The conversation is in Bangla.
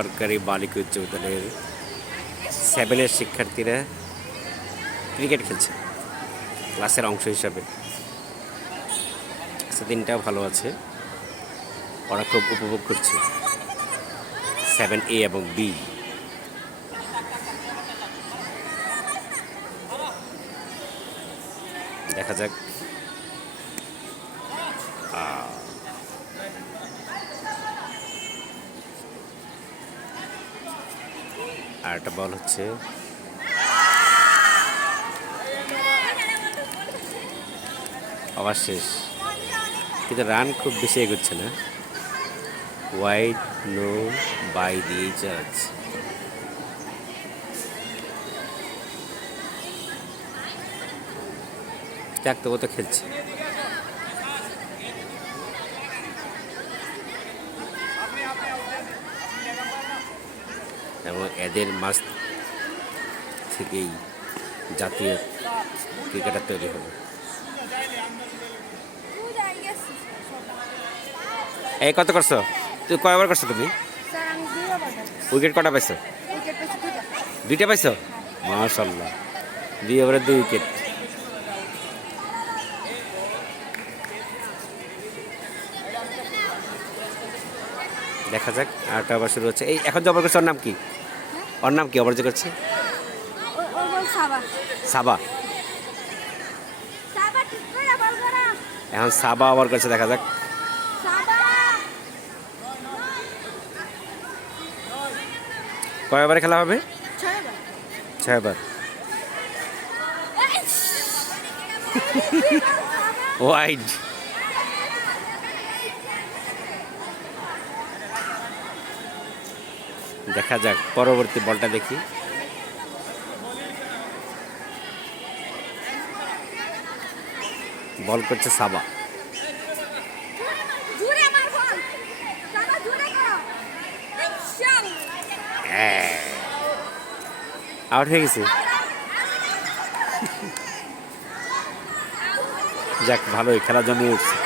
সরকারি বালিকা উচ্চ বিদ্যালয়ের 7-এর শিক্ষার্থীরা ক্রিকেট খেলছে ক্লাসের অংশ হিসাবে। দিনটাও ভালো আছে, ওরা খুব উপভোগ করছে 7A এবং B। দেখা যাক আর একটা বল হচ্ছে, আবার শেষ, কিন্তু রান খুব বেশি এগোচ্ছে না। ওয়াইড নো বাই দিয়েই যাচ্ছে। যাক, তবু তো খেলছে। এবং এদের মাঝ থেকেই জাতীয় ক্রিকেটার তৈরি হবে। এই কত করছো? তুই কয় ওভার করছো তুমি? উইকেট কটা পাইছো? 2টা পাইছো? মাশাআল্লাহ, 2 ওভারে 2 উইকেট। দেখা যাক, আরেকটা ওভার শুরু হচ্ছে। এই এখন যে ওভার করছে, ওর নাম কি? ওর নাম কি ওভার যে করছে? সাবা। এখন সাবা ওভার করছে, দেখা যাক। কয় ওভারে খেলা হবে? 6 ওভার। ওয়াইড। দেখা যাক পরবর্তী বলটা দেখি। বল করছে সাবা। আউট হয়ে গেছে। যাক, ভালোই খেলা জমে উঠছে।